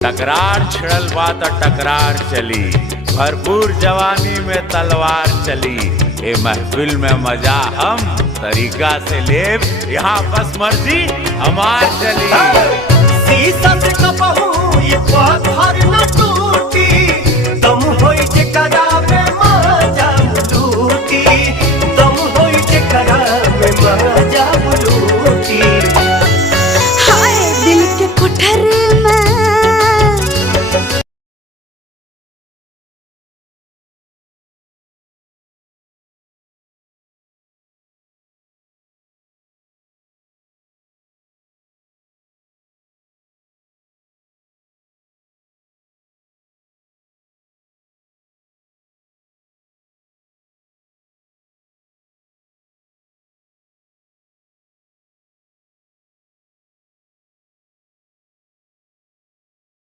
टकरार छिड़ल बा त टकरार चली, भरपूर जवानी में तलवार चली। ए महफिल में मजा हम तरीका से लेब, यहाँ बस मर्जी हमार चली। शीशा से कबहू